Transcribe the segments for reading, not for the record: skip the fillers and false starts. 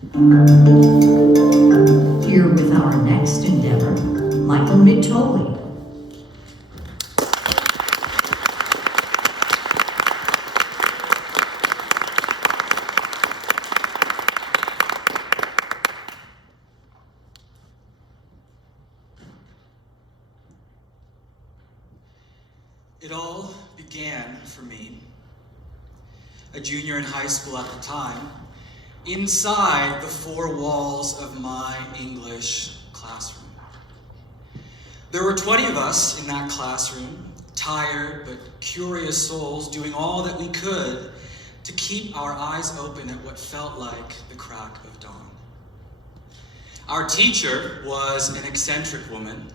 Here with our next endeavor, Michael Mitole. It all began for me, a junior in high school at the time, inside the four walls of my English classroom. There were 20 of us in that classroom, tired but curious souls doing all that we could to keep our eyes open at what felt like the crack of dawn. Our teacher was an eccentric woman,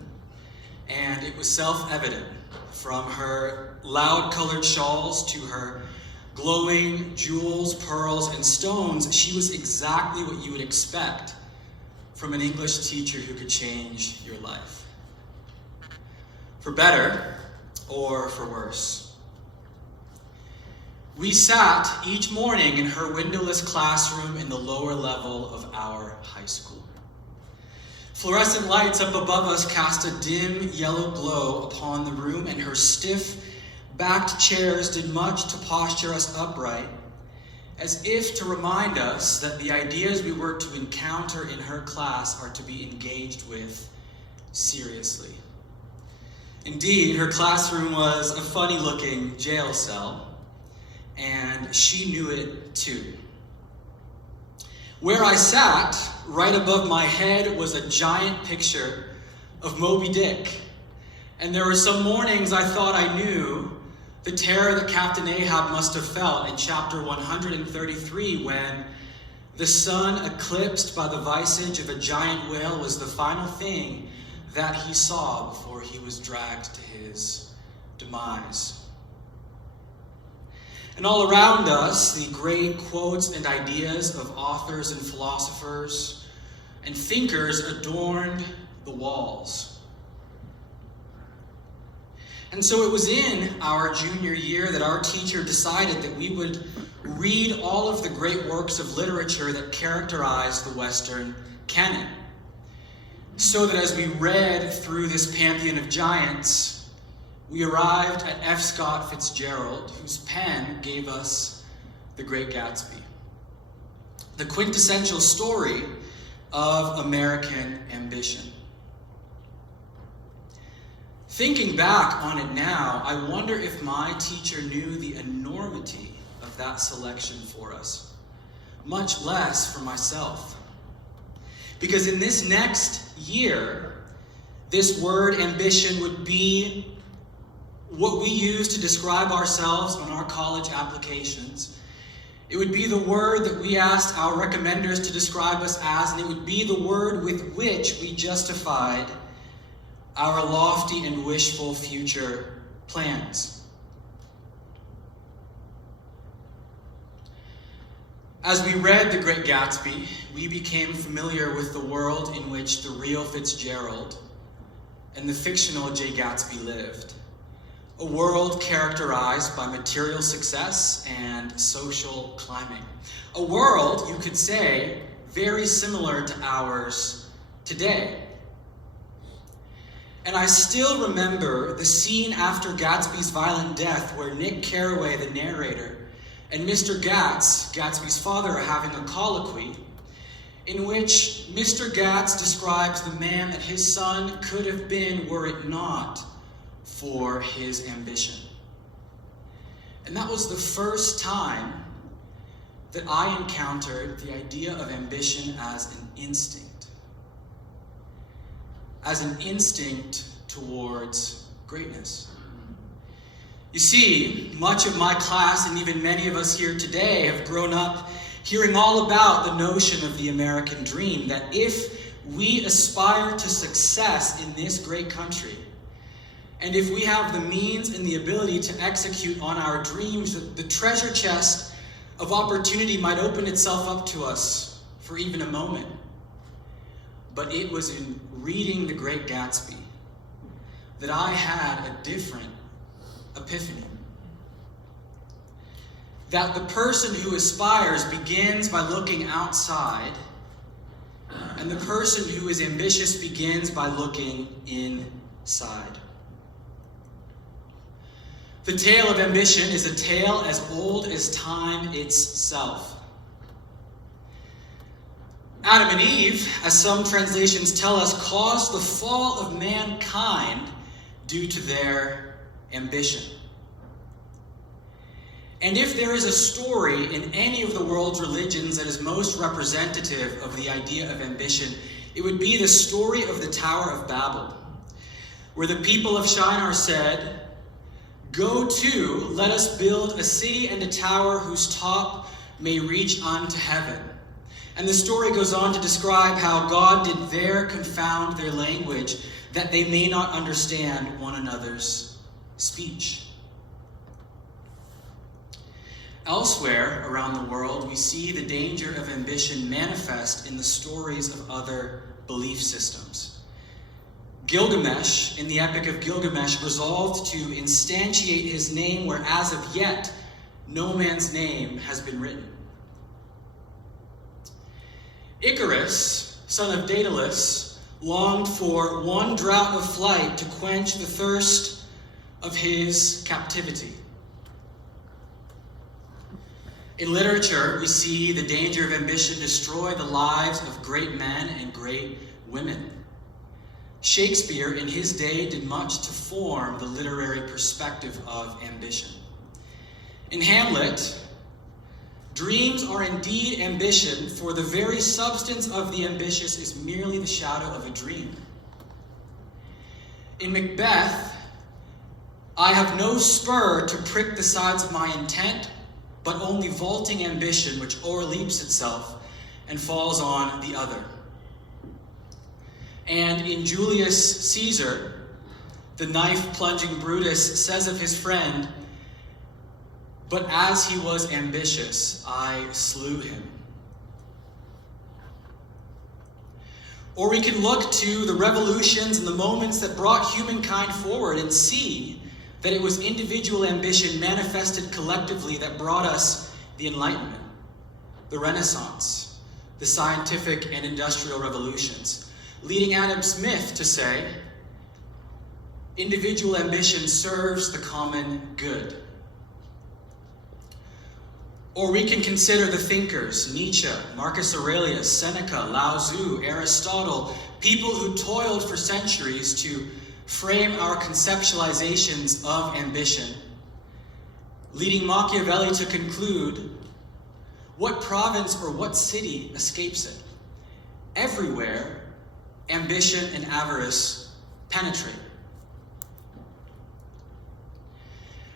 and it was self-evident from her loud-colored shawls to her glowing jewels, pearls, and stones. She was exactly what you would expect from an English teacher who could change your life. For better or for worse. We sat each morning in her windowless classroom in the lower level of our high school. Fluorescent lights up above us cast a dim yellow glow upon the room, and her stiff-backed chairs did much to posture us upright, as if to remind us that the ideas we were to encounter in her class are to be engaged with seriously. Indeed, her classroom was a funny-looking jail cell, and she knew it too. Where I sat, right above my head, was a giant picture of Moby Dick. And there were some mornings I thought I knew the terror that Captain Ahab must have felt in chapter 133 when the sun eclipsed by the visage of a giant whale was the final thing that he saw before he was dragged to his demise. And all around us, the great quotes and ideas of authors and philosophers and thinkers adorned the walls. And so it was in our junior year that our teacher decided that we would read all of the great works of literature that characterize the Western canon. So that as we read through this pantheon of giants, we arrived at F. Scott Fitzgerald, whose pen gave us The Great Gatsby, the quintessential story of American ambition. Thinking back on it now, I wonder if my teacher knew the enormity of that selection for us, much less for myself. Because in this next year, this word ambition would be what we use to describe ourselves on our college applications. It would be the word that we asked our recommenders to describe us as, and it would be the word with which we justified our lofty and wishful future plans. As we read The Great Gatsby, we became familiar with the world in which the real Fitzgerald and the fictional J. Gatsby lived. A world characterized by material success and social climbing. A world, you could say, very similar to ours today. And I still remember the scene after Gatsby's violent death where Nick Carraway, the narrator, and Mr. Gatz, Gatsby's father, are having a colloquy in which Mr. Gatz describes the man that his son could have been were it not for his ambition. And that was the first time that I encountered the idea of ambition as an instinct. As an instinct towards greatness. You see, much of my class and even many of us here today have grown up hearing all about the notion of the American dream, that if we aspire to success in this great country, and if we have the means and the ability to execute on our dreams, the treasure chest of opportunity might open itself up to us for even a moment. But it was in reading The Great Gatsby that I had a different epiphany. That the person who aspires begins by looking outside And the person who is ambitious begins by looking inside. The tale of ambition is a tale as old as time itself. Adam and Eve, as some translations tell us, caused the fall of mankind due to their ambition. And if there is a story in any of the world's religions that is most representative of the idea of ambition, it would be the story of the Tower of Babel, where the people of Shinar said, "Go to, let us build a city and a tower whose top may reach unto heaven." And the story goes on to describe how God did there confound their language, that they may not understand one another's speech. Elsewhere around the world, we see the danger of ambition manifest in the stories of other belief systems. Gilgamesh, in the Epic of Gilgamesh, resolved to instantiate his name where as of yet no man's name has been written. Icarus, son of Daedalus, longed for one draught of flight to quench the thirst of his captivity. In literature, we see the danger of ambition destroy the lives of great men and great women. Shakespeare, in his day, did much to form the literary perspective of ambition. In Hamlet, dreams are indeed ambition, for the very substance of the ambitious is merely the shadow of a dream. In Macbeth, I have no spur to prick the sides of my intent, but only vaulting ambition which o'erleaps itself and falls on the other. And in Julius Caesar, the knife-plunging Brutus says of his friend, "But as he was ambitious, I slew him." Or we can look to the revolutions and the moments that brought humankind forward and see that it was individual ambition manifested collectively that brought us the Enlightenment, the Renaissance, the scientific and industrial revolutions, leading Adam Smith to say, individual ambition serves the common good. Or we can consider the thinkers, Nietzsche, Marcus Aurelius, Seneca, Lao Tzu, Aristotle, people who toiled for centuries to frame our conceptualizations of ambition, leading Machiavelli to conclude, what province or what city escapes it? Everywhere, ambition and avarice penetrate.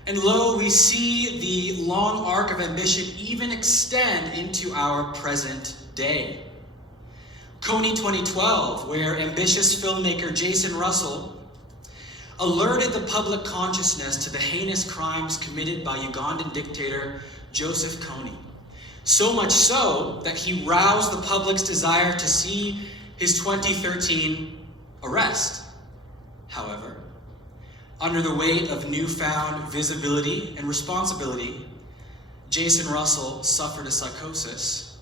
And lo, we see the long arc of ambition even extend into our present day. Coney 2012, where ambitious filmmaker Jason Russell alerted the public consciousness to the heinous crimes committed by Ugandan dictator Joseph Kony. So much so that he roused the public's desire to see his 2013 arrest. However, under the weight of newfound visibility and responsibility, Jason Russell suffered a psychosis,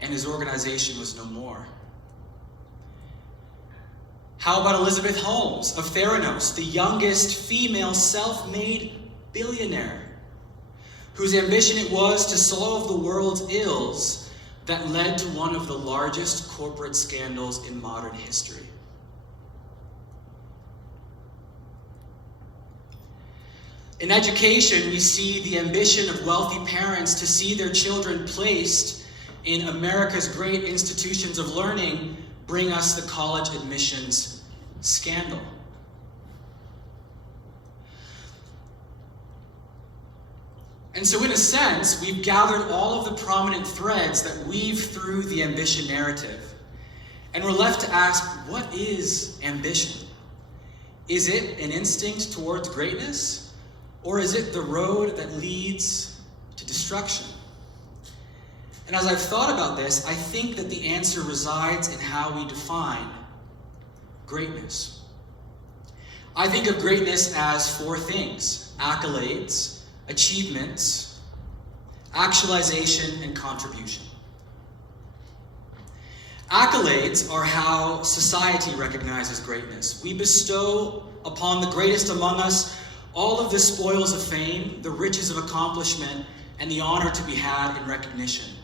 and his organization was no more. How about Elizabeth Holmes of Theranos, the youngest female self-made billionaire, whose ambition it was to solve the world's ills that led to one of the largest corporate scandals in modern history? In education, we see the ambition of wealthy parents to see their children placed in America's great institutions of learning bring us the college admissions scandal. And so in a sense, we've gathered all of the prominent threads that weave through the ambition narrative. And we're left to ask, what is ambition? Is it an instinct towards greatness? Or is it the road that leads to destruction? And as I've thought about this, I think that the answer resides in how we define greatness. I think of greatness as four things: accolades, achievements, actualization, and contribution. Accolades are how society recognizes greatness. We bestow upon the greatest among us all of the spoils of fame, the riches of accomplishment, and the honor to be had in recognition.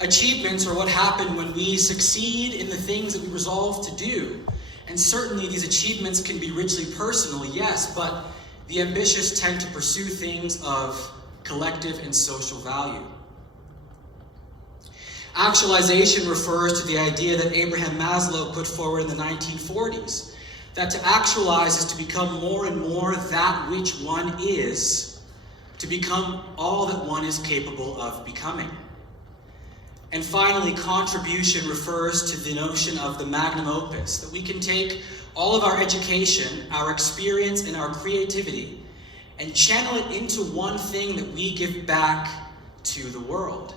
Achievements are what happen when we succeed in the things that we resolve to do. And certainly these achievements can be richly personal, yes, but the ambitious tend to pursue things of collective and social value. Actualization refers to the idea that Abraham Maslow put forward in the 1940s, that to actualize is to become more and more that which one is, to become all that one is capable of becoming. And finally, contribution refers to the notion of the Magnum Opus, that we can take all of our education, our experience, and our creativity and channel it into one thing that we give back to the world.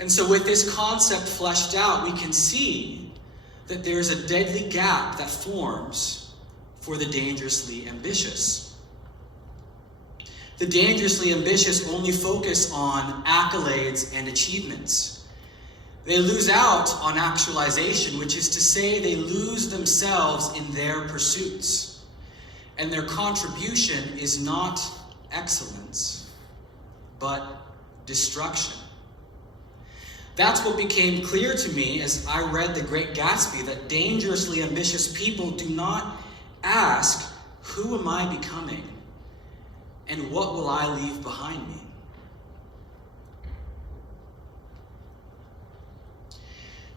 And so with this concept fleshed out, we can see that there's a deadly gap that forms for the dangerously ambitious. The dangerously ambitious only focus on accolades and achievements. They lose out on actualization, which is to say they lose themselves in their pursuits. And their contribution is not excellence, but destruction. That's what became clear to me as I read The Great Gatsby, that dangerously ambitious people do not ask, who am I becoming? And what will I leave behind me?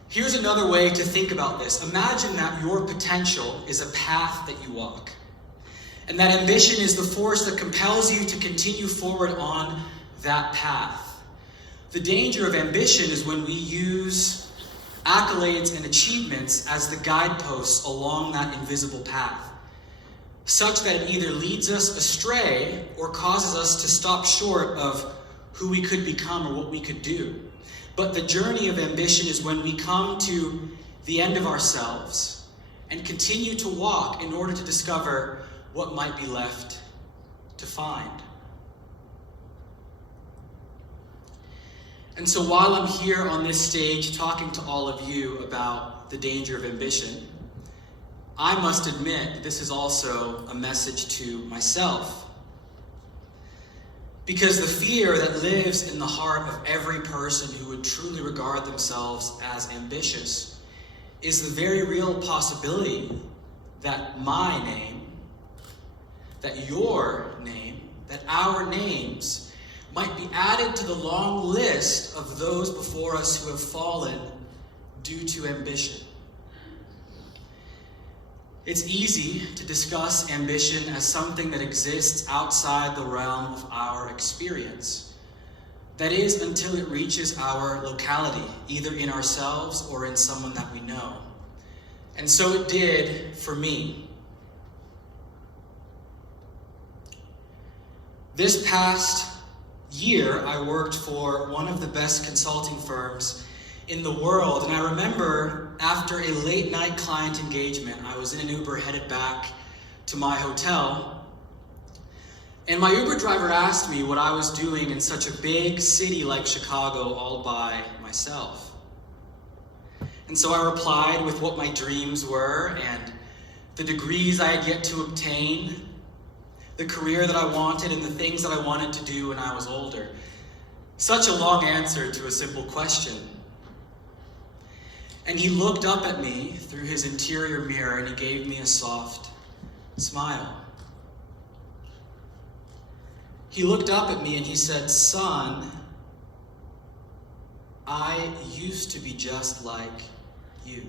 Here's another way to think about this. Imagine that your potential is a path that you walk, and that ambition is the force that compels you to continue forward on that path. The danger of ambition is when we use accolades and achievements as the guideposts along that invisible path, such that it either leads us astray or causes us to stop short of who we could become or what we could do. But the journey of ambition is when we come to the end of ourselves and continue to walk in order to discover what might be left to find. And so while I'm here on this stage talking to all of you about the danger of ambition, I must admit this is also a message to myself. Because the fear that lives in the heart of every person who would truly regard themselves as ambitious is the very real possibility that my name, that your name, that our names might be added to the long list of those before us who have fallen due to ambition. It's easy to discuss ambition as something that exists outside the realm of our experience. That is, until it reaches our locality, either in ourselves or in someone that we know. And so it did for me. This past year, I worked for one of the best consulting firms in the world, and I remember after a late night client engagement, I was in an Uber headed back to my hotel, and my Uber driver asked me what I was doing in such a big city like Chicago all by myself. And so I replied with what my dreams were and the degrees I had yet to obtain, the career that I wanted, and the things that I wanted to do when I was older. Such a long answer to a simple question. And he looked up at me through his interior mirror and he gave me a soft smile. He looked up at me and he said, "Son, I used to be just like you.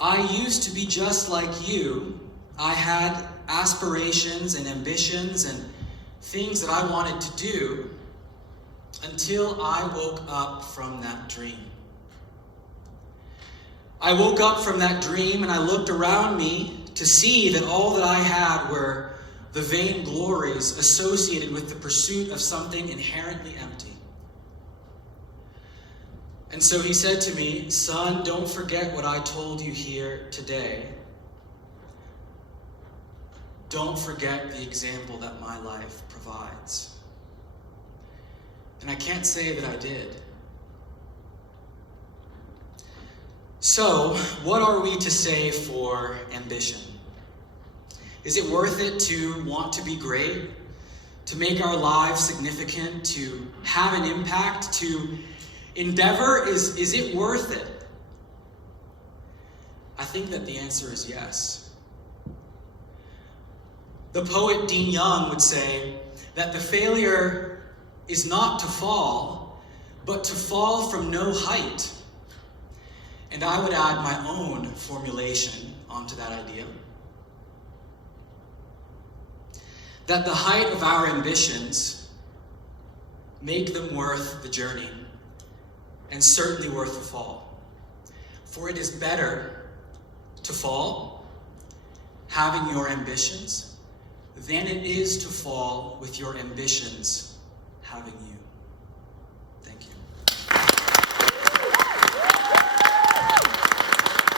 I used to be just like you. I had aspirations and ambitions and things that I wanted to do until I woke up from that dream. I woke up from that dream and I looked around me to see that all that I had were the vain glories associated with the pursuit of something inherently empty. And so he said to me, 'Son, don't forget what I told you here today. Don't forget the example that my life provides. And I can't say that I did. So, what are we to say for ambition? Is it worth it to want to be great? To make our lives significant? To have an impact? To endeavor? Is it worth it? I think that the answer is yes. The poet Dean Young would say that the failure is not to fall, but to fall from no height. And I would add my own formulation onto that idea. That the height of our ambitions make them worth the journey, and certainly worth the fall. For it is better to fall, having your ambitions, than it is to fall with your ambitions